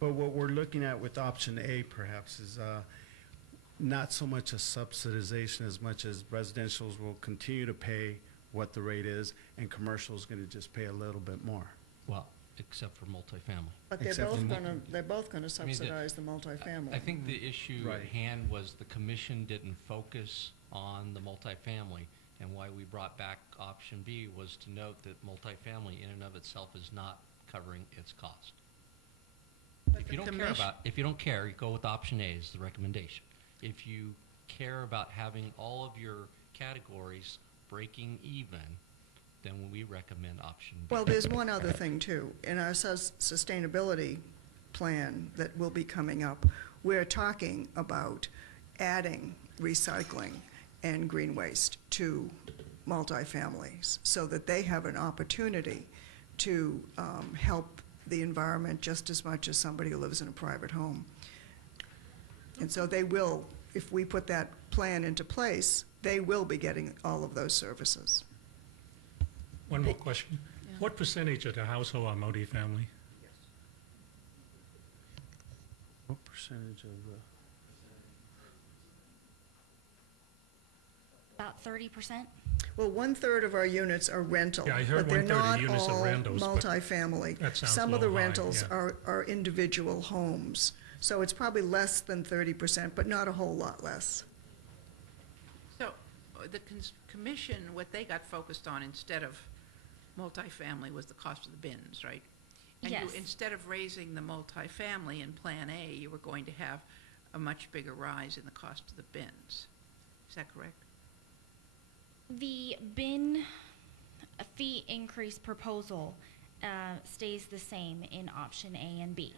But what we're looking at with option A perhaps is not so much a subsidization as much as residentials will continue to pay what the rate is and commercial is going to just pay a little bit more. Well, except for multifamily. But they're Except both for going to I mean, subsidize the multifamily. I think the issue Right. at hand was the commission didn't focus on the multifamily, and why we brought back option B was to note that multifamily in and of itself is not covering its cost. But If the you don't care commission- about, if you don't care, you go with option A is the recommendation. If you care about having all of your categories breaking even, then we recommend option B. Well, there's one other thing too. In our sustainability plan that will be coming up, we're talking about adding recycling and green waste to multifamilies so that they have an opportunity to help the environment just as much as somebody who lives in a private home. And so they will, if we put that plan into place, they will be getting all of those services. One more question. Yeah. What percentage of the household are multifamily? What percentage of About 30%. Well, 1/3 of our units are rental, Yeah, I heard but they're 1/3 of not units are all rentals, but multifamily. that sounds Some of the low high, rentals yeah. are individual homes. So it's probably less than 30%, but not a whole lot less. So the commission, what they got focused on instead of multifamily was the cost of the bins, right? And Yes. instead of raising the multifamily in Plan A, you were going to have a much bigger rise in the cost of the bins. Is that correct? The bin fee increase proposal stays the same in option A and B.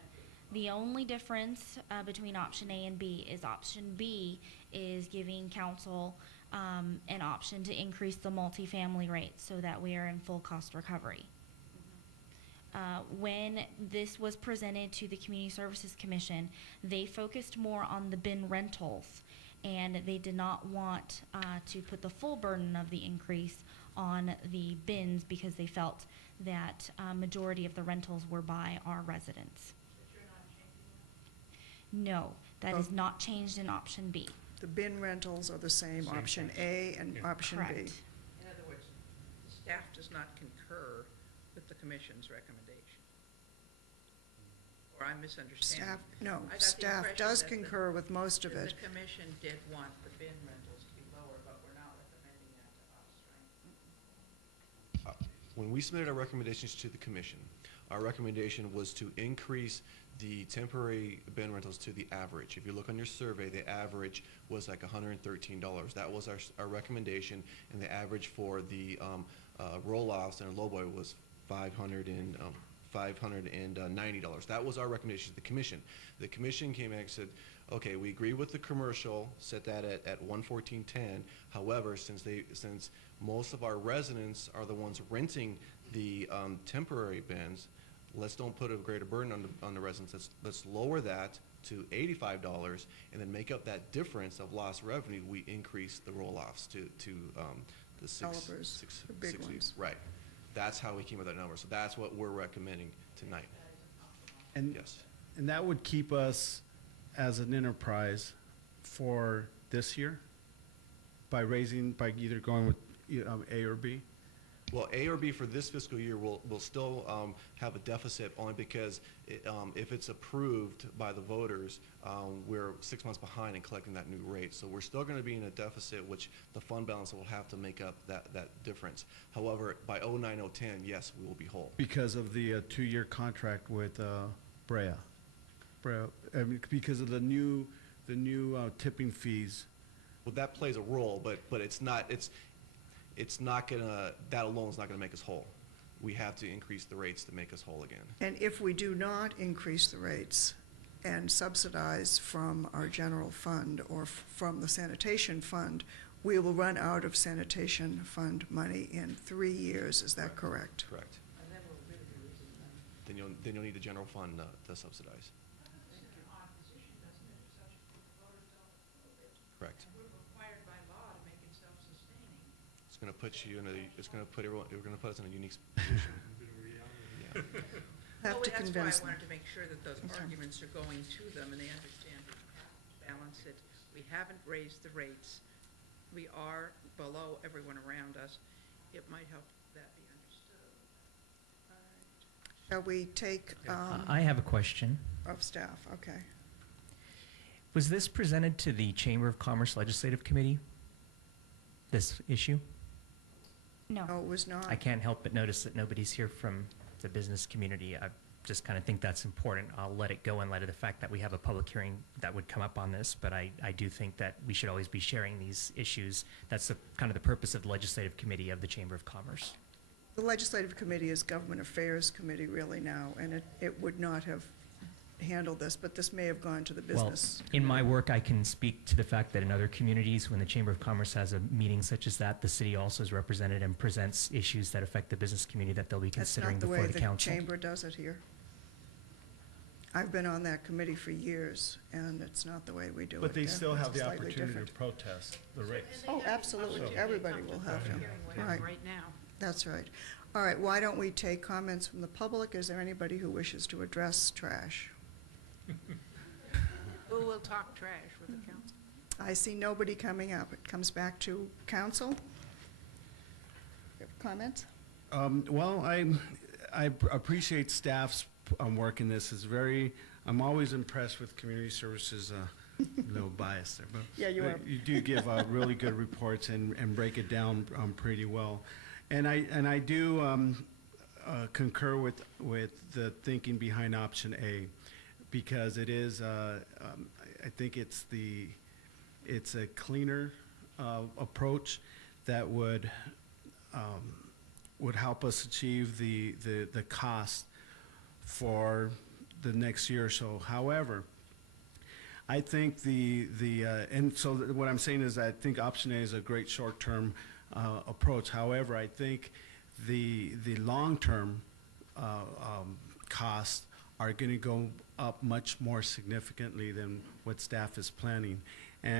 The only difference between option A and B is option B is giving council an option to increase the multifamily rate so that we are in full cost recovery. When this was presented to the Community Services Commission, they focused more on the bin rentals, and they did not want to put the full burden of the increase on the bins because they felt that majority of the rentals were by our residents. No, that is not changed in option B. The bin rentals are the same, Same option thing. A and Yeah. option B. Correct. In other words, staff does not concur with the commission's recommendation. Or I'm misunderstanding. Staff, no, I got the staff impression does that concur with most of that it. the commission did want the bin rentals to be lower, but we're not recommending that to us, right? When we submitted our recommendations to the commission, our recommendation was to increase the temporary bin rentals to the average. If you look on your survey, the average was like $113. That was our recommendation, and the average for the roll-offs and lowboy was $590. That was our recommendation to the commission. The commission came back and said, okay, we agree with the commercial, set that at $114.10. However, since most of our residents are the ones renting the temporary bins, let's don't put a greater burden on the residents. Let's lower that to $85, and then make up that difference of lost revenue. We increase the roll-offs to the Developers, the big six ones. Right. That's how we came with that number. So that's what we're recommending tonight. And, Yes. and that would keep us as an enterprise for this year by either going with A or B? Well, A or B for this fiscal year will still have a deficit only because if it's approved by the voters, we're 6 months behind in collecting that new rate. So we're still going to be in a deficit, which the fund balance will have to make up that difference. However, by 09-010, yes, we will be whole. Because of the 2-year contract with Brea. I mean, because of the new tipping fees. Well, that plays a role, but it's not gonna, that alone is not gonna make us whole. We have to increase the rates to make us whole again. And if we do not increase the rates and subsidize from our general fund or from the sanitation fund, we will run out of sanitation fund money in 3 years. Is that correct? Correct. Then you'll need the general fund to subsidize. Correct. We're required by law to make it self-sustaining. It's gonna put you in we're gonna put us in a unique position. Yeah. have to That's convince why I them. wanted to make sure that those Okay. arguments are going to them and they understand we have to balance it. We haven't raised the rates. We are below everyone around us. It might help that be understood. Shall we take, I have a question. of staff, okay. Was this presented to the Chamber of Commerce Legislative Committee? This issue? No. No, it was not. I can't help but notice that nobody's here from the business community. I just kind of think that's important. I'll let it go in light of the fact that we have a public hearing that would come up on this, but I do think that we should always be sharing these issues. That's kind of the purpose of the Legislative Committee of the Chamber of Commerce. The Legislative Committee is Government Affairs Committee really now, and it would not have handled this, but this may have gone to the business. Well, in my work, I can speak to the fact that in other communities, when the Chamber of Commerce has a meeting such as that, the city also is represented and presents issues that affect the business community that they'll be considering before the That's not the way the council. chamber does it here. I've been on that committee for years, and it's not the way we do it. But they there. still It's have the slightly opportunity to different. protest the rates. Oh, absolutely. Everybody will have to. Right. Right now. That's right. All right, why don't we take comments from the public? Is there anybody who wishes to address trash? Who will talk trash with the council? I see nobody coming up. It comes back to council. Comments? Well, I appreciate staff's work in this. I'm always impressed with community services, a little biased there, but. Yeah, you are. You do give really good reports and break it down pretty well. And I do concur with the thinking behind option A, because it is, I think it's a cleaner approach that would help us achieve the cost for the next year or so. However, I think and so what I'm saying is I think option A is a great short-term approach. However, I think the long-term costs are going to go up much more significantly than what staff is planning. And